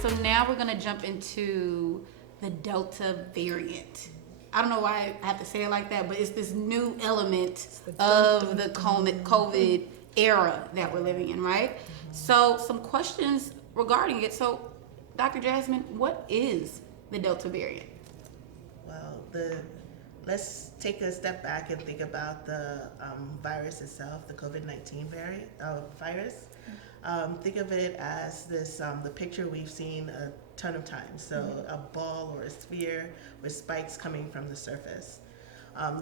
so now we're going to jump into the Delta variant. I don't know why I have to say it like that, but it's this new element of the COVID era that we're living in, right? So some questions regarding it. So, Dr. Jasmine, what is the Delta variant? Well, let's take a step back and think about the virus itself, the COVID-19 virus. Think of it as this, the picture we've seen a ton of times. So a ball or a sphere with spikes coming from the surface.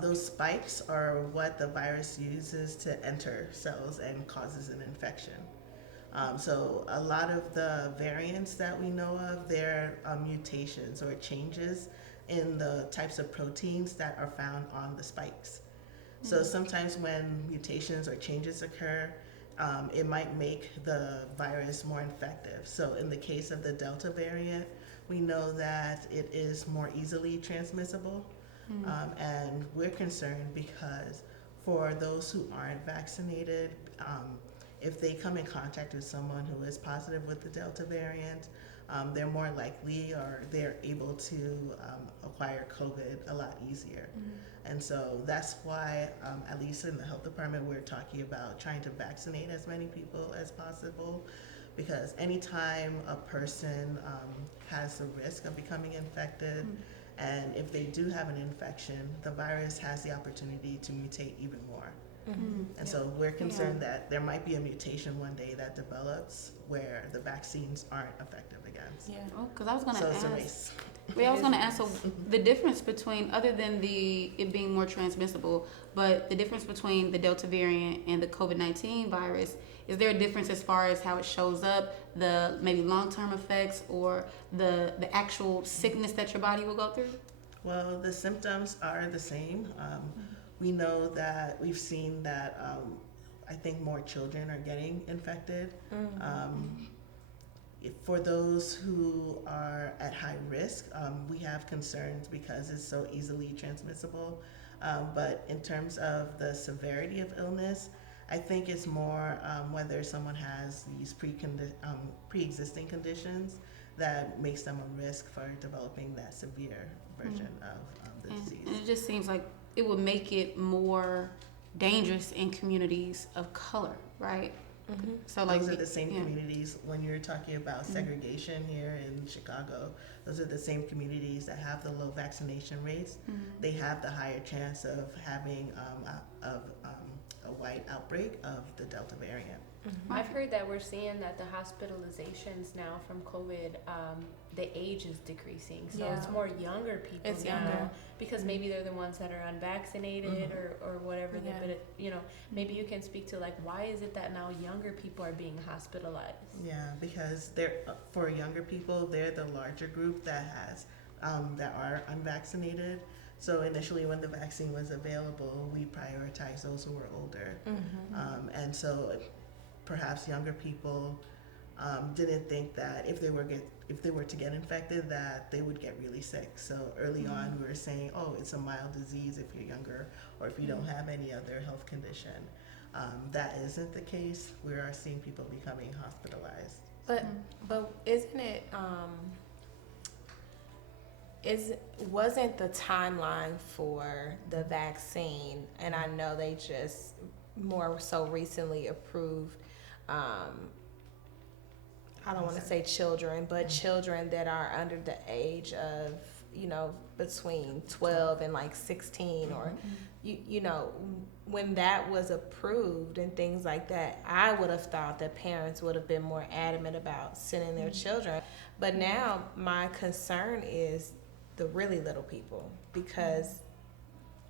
Those spikes are what the virus uses to enter cells and causes an infection. So a lot of the variants that we know of, they're mutations or changes in the types of proteins that are found on the spikes. So sometimes when mutations or changes occur, it might make the virus more infective. So in the case of the Delta variant, we know that it is more easily transmissible. And we're concerned because for those who aren't vaccinated, if they come in contact with someone who is positive with the Delta variant, they're more likely or they're able to acquire COVID a lot easier. And so that's why, at least in the health department, we're talking about trying to vaccinate as many people as possible, because anytime a person has the risk of becoming infected, and if they do have an infection, the virus has the opportunity to mutate even more. And so we're concerned that there might be a mutation one day that develops where the vaccines aren't effective against. Yeah, because I was going to So it's ask. a race. I was going to ask, so the difference between, other than it being more transmissible, but the difference between the Delta variant and the COVID-19 virus, is there a difference as far as how it shows up, the maybe long-term effects, or the actual sickness that your body will go through? Well, the symptoms are the same. We know that we've seen that I think more children are getting infected. For those who are at high risk, we have concerns because it's so easily transmissible. But in terms of the severity of illness, I think it's more whether someone has these pre-existing conditions that makes them a risk for developing that severe version of the disease. And it just seems like it would make it more dangerous in communities of color, right? So those are the same communities when you're talking about segregation here in Chicago. Those are the same communities that have the low vaccination rates. They have the higher chance of having a wide outbreak of the Delta variant. I've heard that we're seeing that the hospitalizations now from COVID, the age is decreasing. So it's more younger people now, because maybe they're the ones that are unvaccinated or whatever. But maybe you can speak to, like, why is it that now younger people are being hospitalized? Yeah, because for younger people, they're the larger group that are unvaccinated. So initially, when the vaccine was available, we prioritized those who were older, and so perhaps younger people didn't think that if they were to get infected, that they would get really sick. So early on, we were saying, oh, it's a mild disease if you're younger or if you don't have any other health condition. That isn't the case. We are seeing people becoming hospitalized. But isn't it? Wasn't the timeline for the vaccine, and I know they just more so recently approved, I don't want to say children, but children that are under the age of, between 12 and like 16 or, when that was approved and things like that, I would have thought that parents would have been more adamant about sending their children. But now my concern is the really little people, because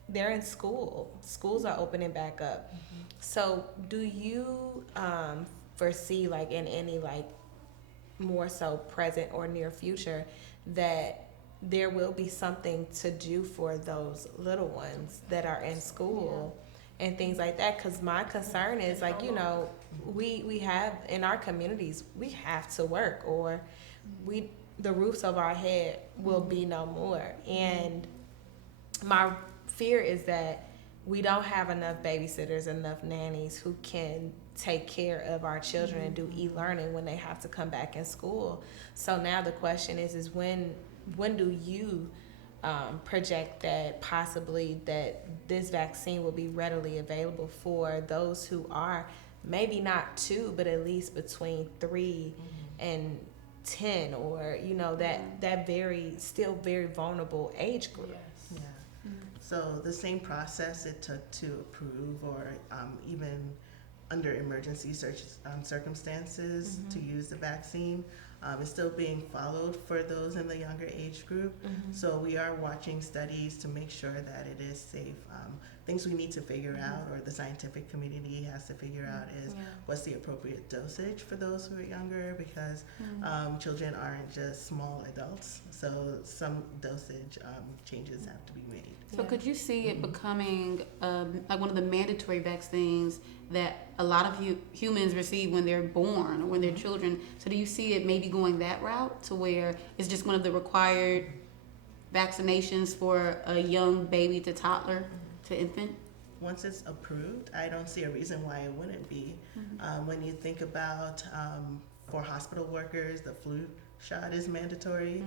they're in school. Schools are opening back up. So do you foresee, like, in any, like, more so present or near future, that there will be something to do for those little ones that are in school and things like that? Because my concern is, like, we have in our communities, we have to work, or the roofs of our head will be no more. And my fear is that we don't have enough babysitters, enough nannies who can take care of our children and do e-learning when they have to come back in school. So now the question is when do you project that possibly that this vaccine will be readily available for those who are maybe not 2, but at least between 3 and 10, or that still very vulnerable age group? Yes. Yeah. So the same process it took to approve, or even under emergency circumstances to use the vaccine, is still being followed for those in the younger age group. So we are watching studies to make sure that it is safe. Things we need to figure out, or the scientific community has to figure out, is what's the appropriate dosage for those who are younger, because children aren't just small adults, so some dosage changes have to be made. So could you see it becoming like one of the mandatory vaccines that a lot of humans receive when they're born or when they're children? So do you see it maybe going that route to where it's just one of the required vaccinations for a young baby to toddler to infant? Once it's approved, I don't see a reason why it wouldn't be. When you think about for hospital workers, the flu shot is mandatory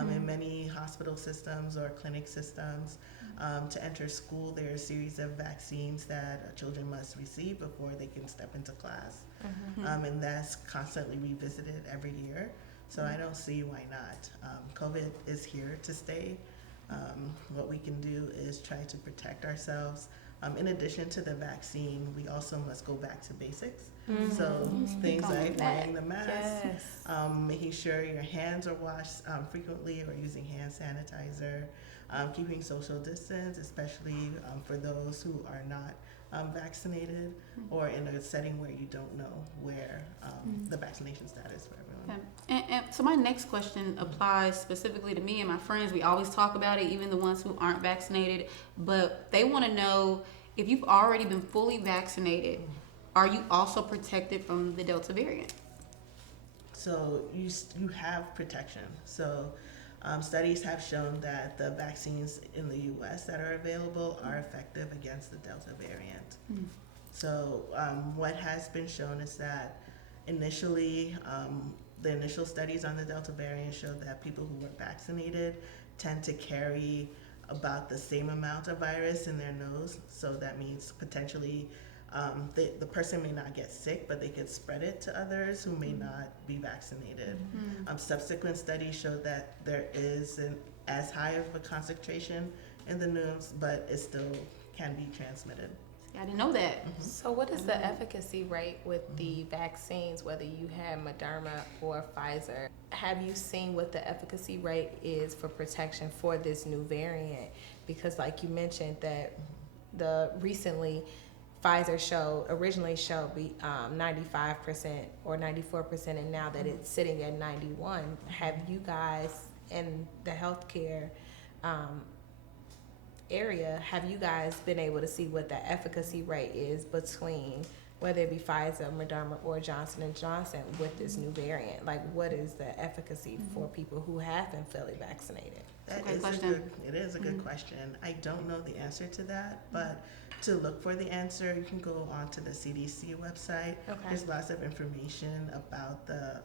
in many hospital systems or clinic systems. To enter school, there are a series of vaccines that children must receive before they can step into class. And that's constantly revisited every year. So I don't see why not. COVID is here to stay. What we can do is try to protect ourselves. In addition to the vaccine, we also must go back to basics. So things like wearing the mask, making sure your hands are washed frequently, or using hand sanitizer, keeping social distance, especially for those who are not vaccinated, or in a setting where you don't know where the vaccination status for everyone. And so my next question applies specifically to me and my friends. We always talk about it, even the ones who aren't vaccinated, but they want to know, if you've already been fully vaccinated, are you also protected from the Delta variant? So you have protection. So studies have shown that the vaccines in the U.S. that are available are effective against the Delta variant. So what has been shown is that initially, the initial studies on the Delta variant showed that people who were vaccinated tend to carry about the same amount of virus in their nose. So that means potentially the person may not get sick, but they could spread it to others who may not be vaccinated. Subsequent studies showed that there isn't as high of a concentration in the nose, but it still can be transmitted. I didn't know that. So what is the efficacy rate with the vaccines, whether you have Moderna or Pfizer? Have you seen what the efficacy rate is for protection for this new variant? Because like you mentioned that recently Pfizer originally showed 95% or 94%, and now that it's sitting at 91%, have you guys in the healthcare area, have you guys been able to see what the efficacy rate is between whether it be Pfizer, Moderna, or Johnson & Johnson with this new variant? Like, what is the efficacy for people who have been fully vaccinated? It is a good question. I don't know the answer to that, but to look for the answer, you can go onto the CDC website. Okay. There's lots of information about the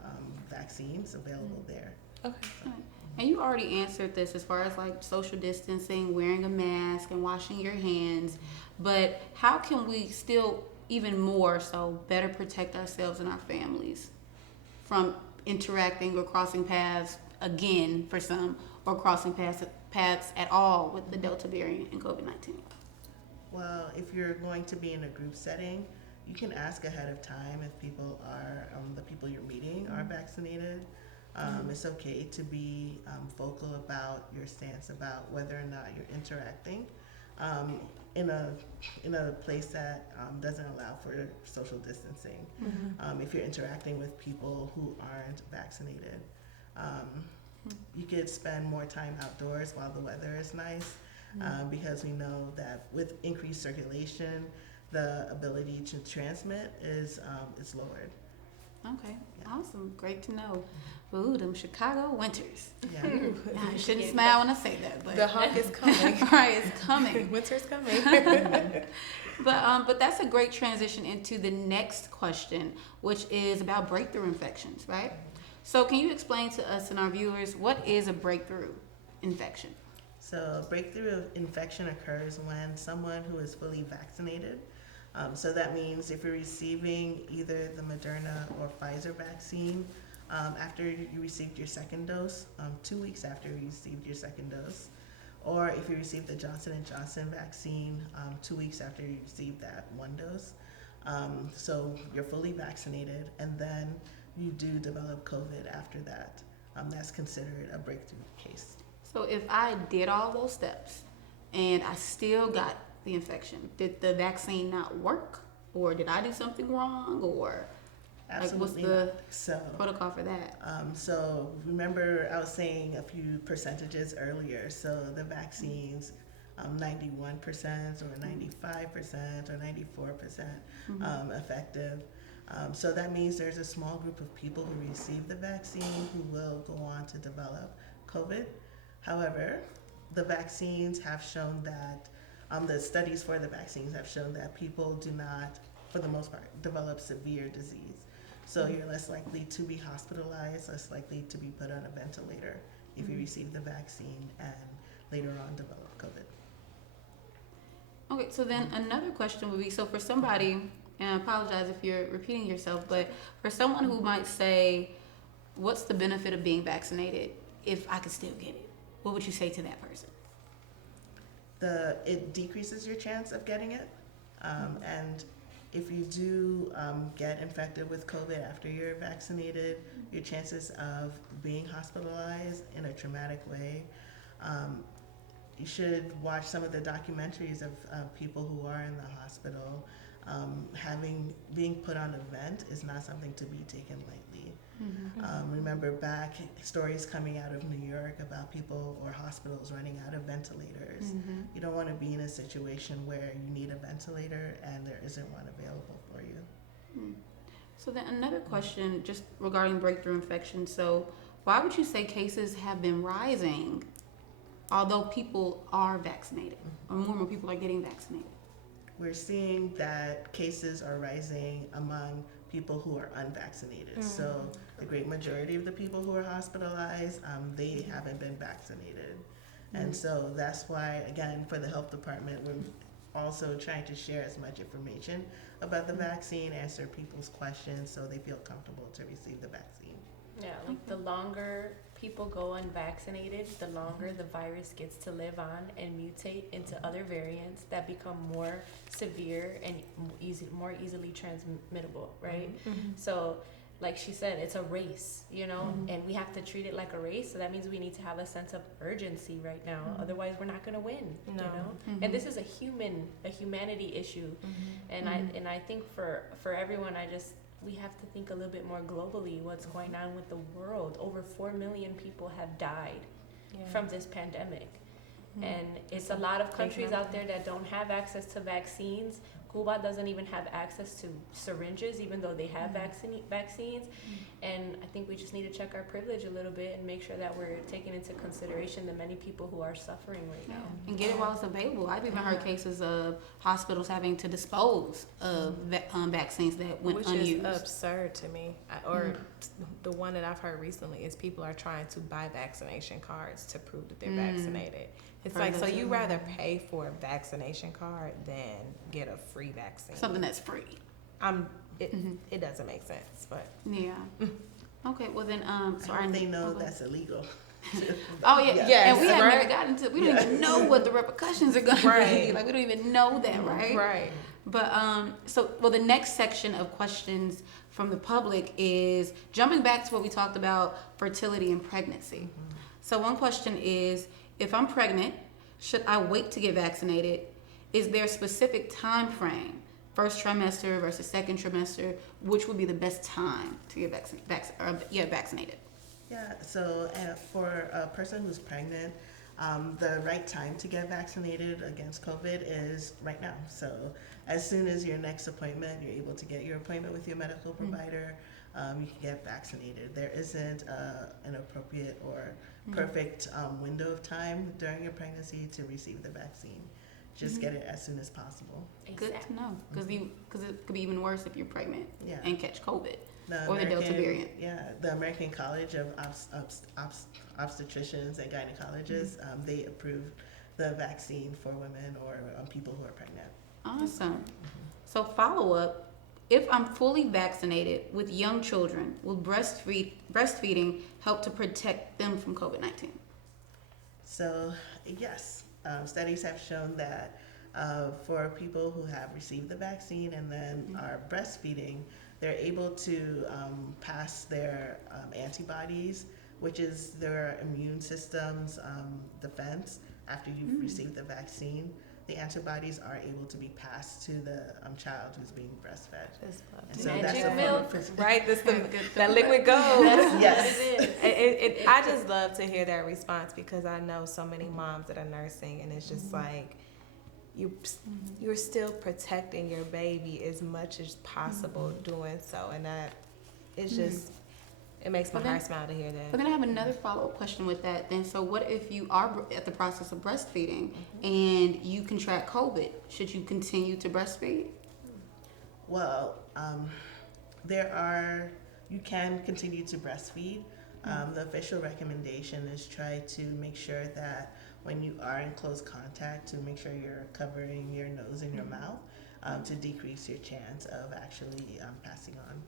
vaccines available there. Okay. And you already answered this as far as like social distancing, wearing a mask, and washing your hands. But how can we still even more so better protect ourselves and our families from interacting or crossing paths again for some, or crossing paths at all with the Delta variant and COVID-19? Well, if you're going to be in a group setting, you can ask ahead of time if people are, the people you're meeting are vaccinated. It's okay to be vocal about your stance about whether or not you're interacting in a place that doesn't allow for social distancing. If you're interacting with people who aren't vaccinated, you could spend more time outdoors while the weather is nice, because we know that with increased circulation, the ability to transmit is lowered. Okay, awesome. Great to know. Ooh, them Chicago winters. Yeah. I shouldn't smile when I say that, but The hawk is coming. right, it's coming. Winter's coming. But that's a great transition into the next question, which is about breakthrough infections, right? So can you explain to us and our viewers what is a breakthrough infection? So a breakthrough infection occurs when someone who is fully vaccinated, so that means if you're receiving either the Moderna or Pfizer vaccine after you received your second dose, 2 weeks after you received your second dose, or if you received the Johnson & Johnson vaccine 2 weeks after you received that one dose. So you're fully vaccinated, and then you do develop COVID after that. That's considered a breakthrough case. So if I did all those steps and I still got the infection, did the vaccine not work? Or did I do something wrong? Or Absolutely like what's the not. So, protocol for that? so remember I was saying a few percentages earlier. So the vaccines, 91% or 95% or 94% effective. So that means there's a small group of people who receive the vaccine who will go on to develop COVID. However, the vaccines have shown that, the studies for the vaccines have shown that people do not, for the most part, develop severe disease. So you're less likely to be hospitalized, less likely to be put on a ventilator if you receive the vaccine and later on develop COVID. Okay, so then another question would be, so for somebody, and I apologize if you're repeating yourself, but for someone who might say, what's the benefit of being vaccinated if I could still get it? What would you say to that person? It decreases your chance of getting it, and if you do get infected with COVID after you're vaccinated, your chances of being hospitalized in a traumatic way. You should watch some of the documentaries of people who are in the hospital. Being put on a vent is not something to be taken lightly. Remember back stories coming out of New York about people or hospitals running out of ventilators. You don't want to be in a situation where you need a ventilator and there isn't one available for you. So then another question just regarding breakthrough infection. So why would you say cases have been rising although people are vaccinated, or more and more people are getting vaccinated? We're seeing that cases are rising among people who are unvaccinated. So the great majority of the people who are hospitalized, they haven't been vaccinated. And so that's why, again, for the health department, we're also trying to share as much information about the vaccine, answer people's questions so they feel comfortable to receive the vaccine. Yeah, like the longer people go unvaccinated, the longer the virus gets to live on and mutate into other variants that become more severe and more easily transmittable, right? So, like she said, it's a race, you know, and we have to treat it like a race. So that means we need to have a sense of urgency right now. Otherwise, we're not going to win, you know. And this is a humanity issue, and I think for everyone, we have to think a little bit more globally what's going on with the world. Over 4 million people have died from this pandemic. And it's a lot of countries out there that don't have access to vaccines. Cuba doesn't even have access to syringes, even though they have vaccines. And I think we just need to check our privilege a little bit and make sure that we're taking into consideration the many people who are suffering right now. And get it while it's available. I've even heard cases of hospitals having to dispose of vaccines that went unused. Which is absurd to me. The one that I've heard recently is people are trying to buy vaccination cards to prove that they're vaccinated. It's like, so you rather pay for a vaccination card than get a free vaccine. Something that's free. It doesn't make sense, but Yeah. Okay, well then, so I hope they know that's illegal. Oh yeah, Yes, and we haven't right? even gotten to. We don't even know what the repercussions are going to be. Right. Like we don't even know that, right? right. But the next section of questions from the public is jumping back to what we talked about, fertility and pregnancy. So one question is, if I'm pregnant, should I wait to get vaccinated? Is there a specific time frame, first trimester versus second trimester, which would be the best time to get vaccinated? Yeah, so for a person who's pregnant, the right time to get vaccinated against COVID is right now. So as soon as your next appointment, you're able to get your appointment with your medical provider, you can get vaccinated. There isn't an appropriate or perfect window of time during your pregnancy to receive the vaccine. Just get it as soon as possible. Good to know, because it could be even worse if you're pregnant Yeah. and catch COVID The or the Delta variant. Yeah, the American College of Obstetricians and Gynecologists, they approved the vaccine for women or people who are pregnant. Awesome. So follow up, if I'm fully vaccinated with young children, will breastfeeding help to protect them from COVID-19? So yes, studies have shown that for people who have received the vaccine and then are breastfeeding, they're able to pass their antibodies, which is their immune system's defense after you've received the vaccine. The antibodies are able to be passed to the child who's being breastfed. And so that's Magic a milk. Right, this that liquid gold. Yes. I just love to hear that response because I know so many moms that are nursing, and it's just like you're still protecting your baby as much as possible doing so, and that it's just it makes my heart smile to hear that. But then I have another follow-up question with that then. So what if you are at the process of breastfeeding and you contract COVID? Should you continue to breastfeed? Well, you can continue to breastfeed. The official recommendation is try to make sure that when you are in close contact, to make sure you're covering your nose and your mouth to decrease your chance of actually passing on.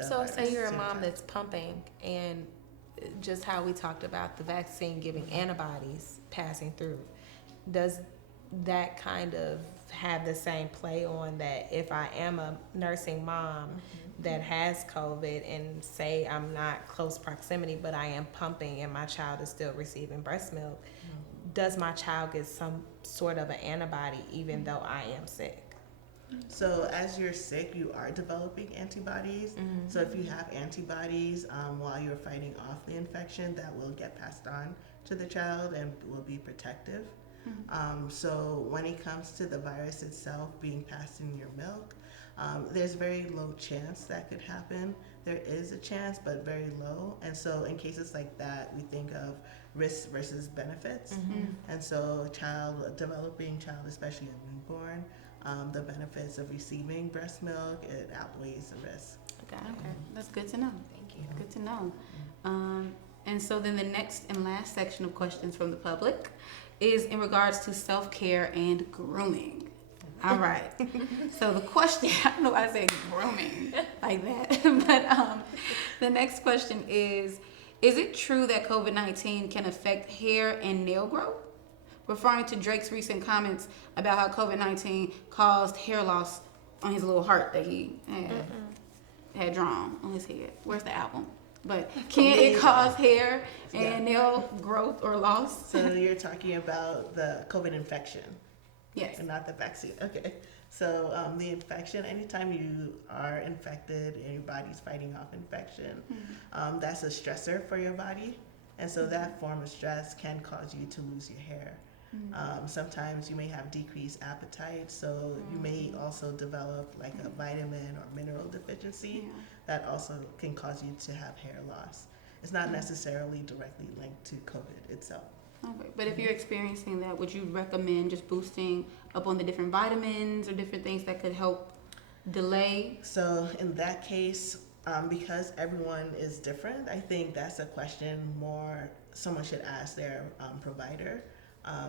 So say you're a mom that's pumping, and just how we talked about the vaccine giving antibodies passing through, does that kind of have the same play on that if I am a nursing mom that has COVID and say I'm not close proximity but I am pumping and my child is still receiving breast milk, does my child get some sort of an antibody even though I am sick? So as you're sick, you are developing antibodies. So if you have antibodies while you're fighting off the infection, that will get passed on to the child and will be protective. So when it comes to the virus itself being passed in your milk, there's very low chance that could happen. There is a chance, but very low. And so in cases like that, we think of risks versus benefits. And so developing child, especially a newborn, the benefits of receiving breast milk, it outweighs the risk. Okay, that's good to know. Thank you. Good to know. And so then the next and last section of questions from the public is in regards to self-care and grooming. All right. So the question, I don't know why I said grooming like that, but the next question is it true that COVID-19 can affect hair and nail growth? Referring to Drake's recent comments about how COVID-19 caused hair loss on his little heart that he had drawn on his head. Where's the album? But can it cause hair and nail growth or loss? So you're talking about the COVID infection? Yes. And not the vaccine. Okay. So the infection, anytime you are infected and your body's fighting off infection, that's a stressor for your body. And so that form of stress can cause you to lose your hair. Sometimes you may have decreased appetite, so you may also develop like a vitamin or mineral deficiency that also can cause you to have hair loss. It's not necessarily directly linked to COVID itself. Okay, but if you're experiencing that, would you recommend just boosting up on the different vitamins or different things that could help delay? So in that case, because everyone is different, I think that's a question more someone should ask their provider.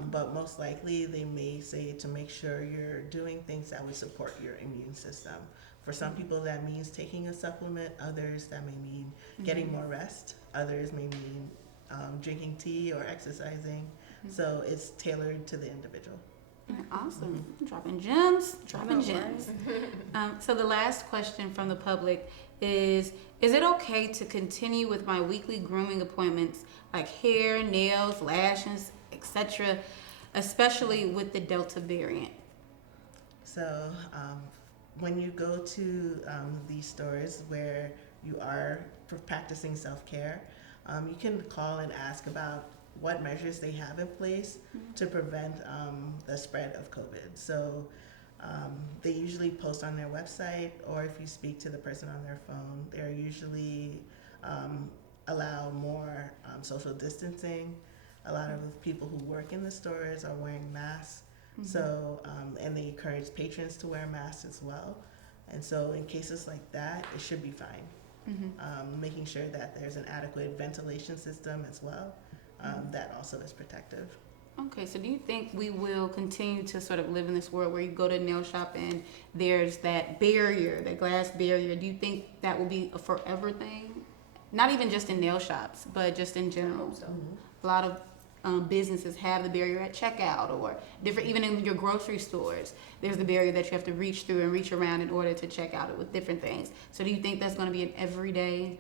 But most likely they may say to make sure you're doing things that would support your immune system. For some people that means taking a supplement, others that may mean getting more rest, others may mean drinking tea or exercising. So it's tailored to the individual. Awesome. Dropping gems. So the last question from the public is it okay to continue with my weekly grooming appointments like hair, nails, lashes, etc., especially with the Delta variant? So when you go to these stores where you are practicing self-care, you can call and ask about what measures they have in place to prevent the spread of COVID. So They usually post on their website, or if you speak to the person on their phone, they're usually allow more social distancing. A lot of people who work in the stores are wearing masks. So, and they encourage patrons to wear masks as well. And so in cases like that, it should be fine. Making sure that there's an adequate ventilation system as well, that also is protective. Okay, so do you think we will continue to sort of live in this world where you go to a nail shop and there's that barrier, that glass barrier? Do you think that will be a forever thing? Not even just in nail shops, but just in general. So A lot of businesses have the barrier at checkout, or different, even in your grocery stores, there's the barrier that you have to reach through and reach around in order to check out with different things. So do you think that's going to be an everyday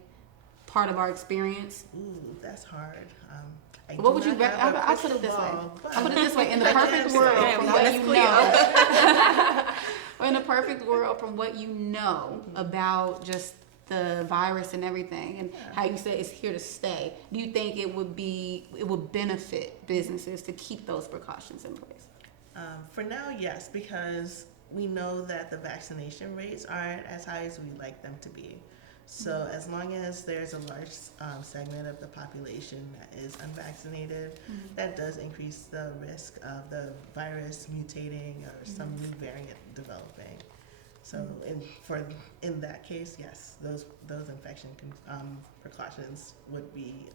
part of our experience? Ooh, that's hard. What would you recommend? I'll put it this way. I'll put it this way. In the perfect world, from what you know, or in the perfect world, from what you know about just the virus and everything, and how you say it's here to stay, do you think it would benefit businesses to keep those precautions in place? For now, yes, because we know that the vaccination rates aren't as high as we'd like them to be. So as long as there's a large segment of the population that is unvaccinated, that does increase the risk of the virus mutating or some new variant developing. So in that case, yes, those infection precautions would be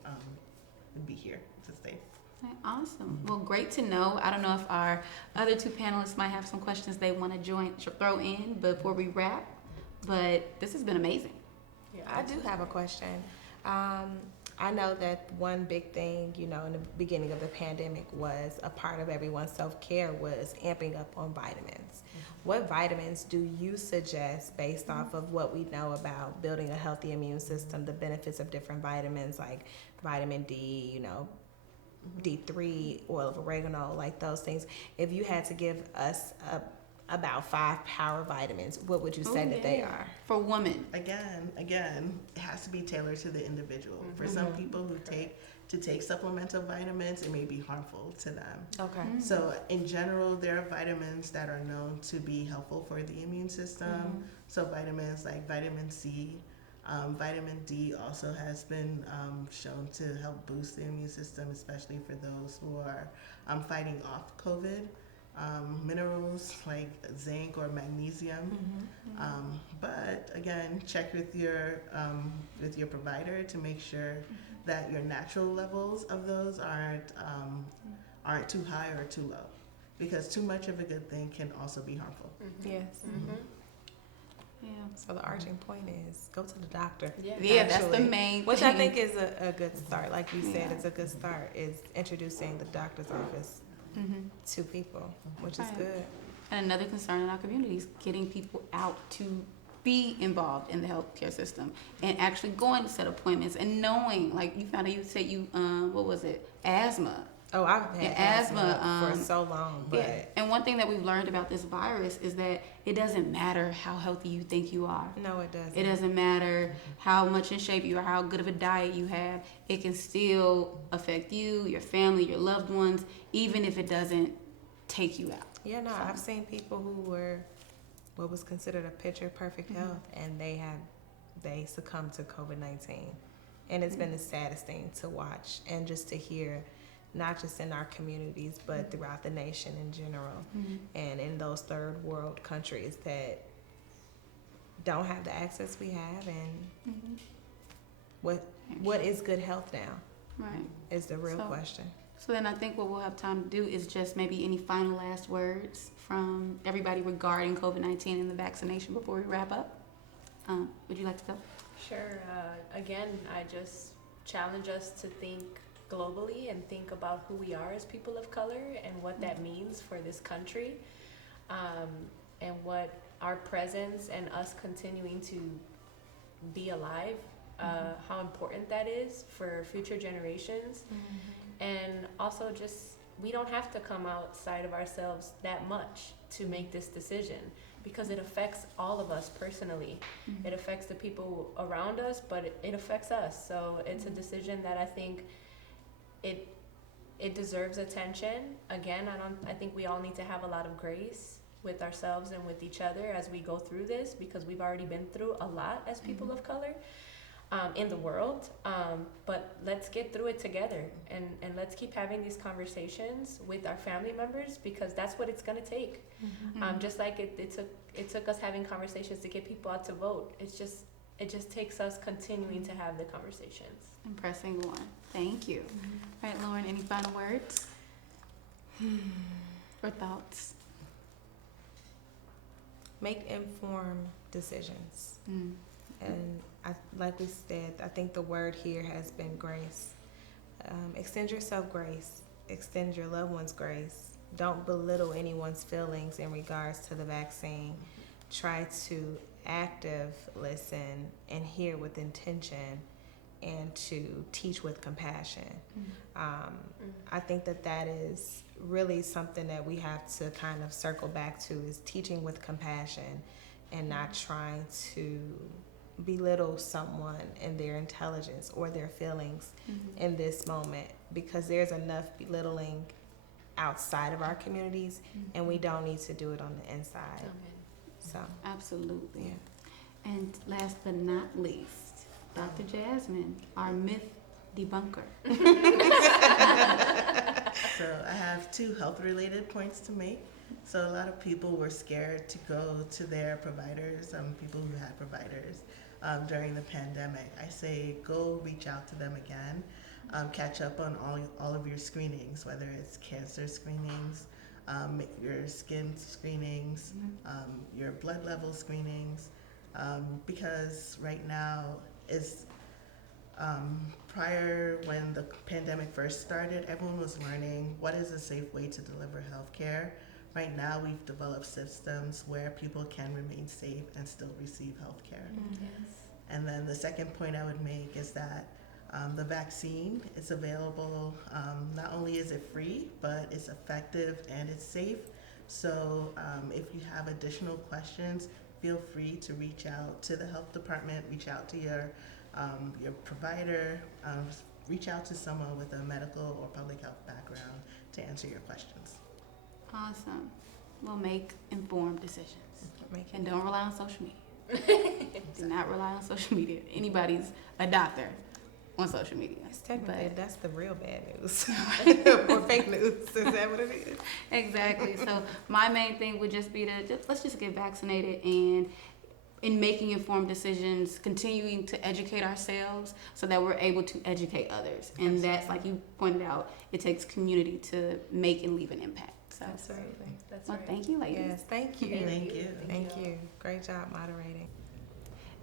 here to stay. Okay, awesome. Well, great to know. I don't know if our other two panelists might have some questions they want to throw in before we wrap, but this has been amazing. yeah, I do have a question. I know that one big thing, in the beginning of the pandemic was a part of everyone's self-care was amping up on vitamins. What vitamins do you suggest based off of what we know about building a healthy immune system, the benefits of different vitamins like vitamin D, D3, oil of oregano, like those things? If you had to give us about 5 power vitamins, what would you say that they are? For women. Again, it has to be tailored to the individual. For some people who take supplemental vitamins, it may be harmful to them. Okay. So in general, there are vitamins that are known to be helpful for the immune system. So vitamins like vitamin C, vitamin D also has been shown to help boost the immune system, especially for those who are fighting off COVID. Minerals like zinc or magnesium, but again, check with your provider to make sure that your natural levels of those aren't too high or too low, because too much of a good thing can also be harmful. Yes. Yeah. So the arching point is go to the doctor. Yeah, that's the main Which thing. I think is a good start. Like you said, Yeah. it's a good start is introducing the doctor's office to people, which is Right. good. And another concern in our community is getting people out to be involved in the healthcare system and actually going to set appointments and knowing, like you found out you said you, asthma. Oh, I've had Yeah, asthma asthma, for so long, but Yeah. And one thing that we've learned about this virus is that it doesn't matter how healthy you think you are. no, it doesn't. It doesn't matter how much in shape you are, how good of a diet you have. It can still affect you, your family, your loved ones, even if it doesn't take you out. Yeah, no, I've seen people who were what was considered a picture perfect health, and they succumbed to COVID-19, and it's been the saddest thing to watch and just to hear, not just in our communities but throughout the nation in general, and in those third world countries that don't have the access we have, and what is good health now Right. is the real So- question. So then I think what we'll have time to do is just maybe any final last words from everybody regarding COVID-19 and the vaccination before we wrap up. Would you like to go? Sure. Again, I just challenge us to think globally and think about who we are as people of color and what that means for this country, and what our presence and us continuing to be alive, how important that is for future generations. And also just, we don't have to come outside of ourselves that much to make this decision, because it affects all of us personally. It affects the people around us, but it affects us. So it's a decision that I think it deserves attention. Again, I think we all need to have a lot of grace with ourselves and with each other as we go through this, because we've already been through a lot as people of color in the world. But let's get through it together, and let's keep having these conversations with our family members, because that's what it's going to take. Just like it took us having conversations to get people out to vote. It just takes us continuing to have the conversations. Impressing one. Thank you. All right, Lauren, any final words or thoughts? Make informed decisions. And like we said, I think the word here has been grace. Extend yourself grace. Extend your loved ones grace. Don't belittle anyone's feelings in regards to the vaccine. Try to active listen and hear with intention, and to teach with compassion. I think that is really something that we have to kind of circle back to, is teaching with compassion and not trying to belittle someone and their intelligence or their feelings in this moment, because there's enough belittling outside of our communities, and we don't need to do it on the inside. So Absolutely. Yeah. And last but not least, Dr. Jasmine, our myth debunker. So I have 2 health-related points to make. So a lot of people were scared to go to their providers, people who had providers during the pandemic. I say go reach out to them again, catch up on all of your screenings, whether it's cancer screenings, your skin screenings, your blood level screenings, because right now is prior, when the pandemic first started, everyone was learning what is a safe way to deliver healthcare. Right now, we've developed systems where people can remain safe and still receive healthcare. And then the second point I would make is that the vaccine is available. Not only is it free, but it's effective and it's safe. So if you have additional questions, feel free to reach out to the health department, reach out to your provider, reach out to someone with a medical or public health background to answer your questions. Awesome. We'll make informed decisions. And don't rely on social media. Do not rely on social media. Anybody's a doctor on social media. technically, that's the real bad news. Or fake news. Is that what it is? Exactly. So my main thing would just be let's just get vaccinated, and in making informed decisions, continuing to educate ourselves so that we're able to educate others. And that's, like you pointed out, it takes community to make and leave an impact. So, Absolutely. That's well, right. thank you, ladies. Yes, thank you. Thank you. Thank you. Great job moderating.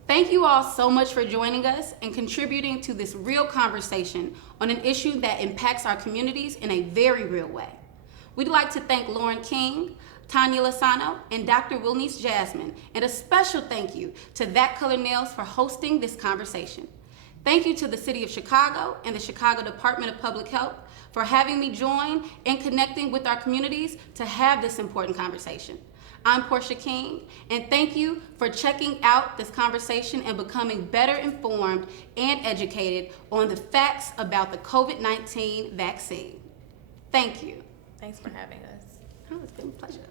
Thank you all so much for joining us and contributing to this real conversation on an issue that impacts our communities in a very real way. We'd like to thank Lauren King, Tanya Lasano, and Dr. Wilnice Jasmine, and a special thank you to That Color Nails for hosting this conversation. Thank you to the City of Chicago and the Chicago Department of Public Health for having me join and connecting with our communities to have this important conversation. I'm Portia King, and thank you for checking out this conversation and becoming better informed and educated on the facts about the COVID-19 vaccine. Thank you. Thanks for having us. Oh, it's been a pleasure.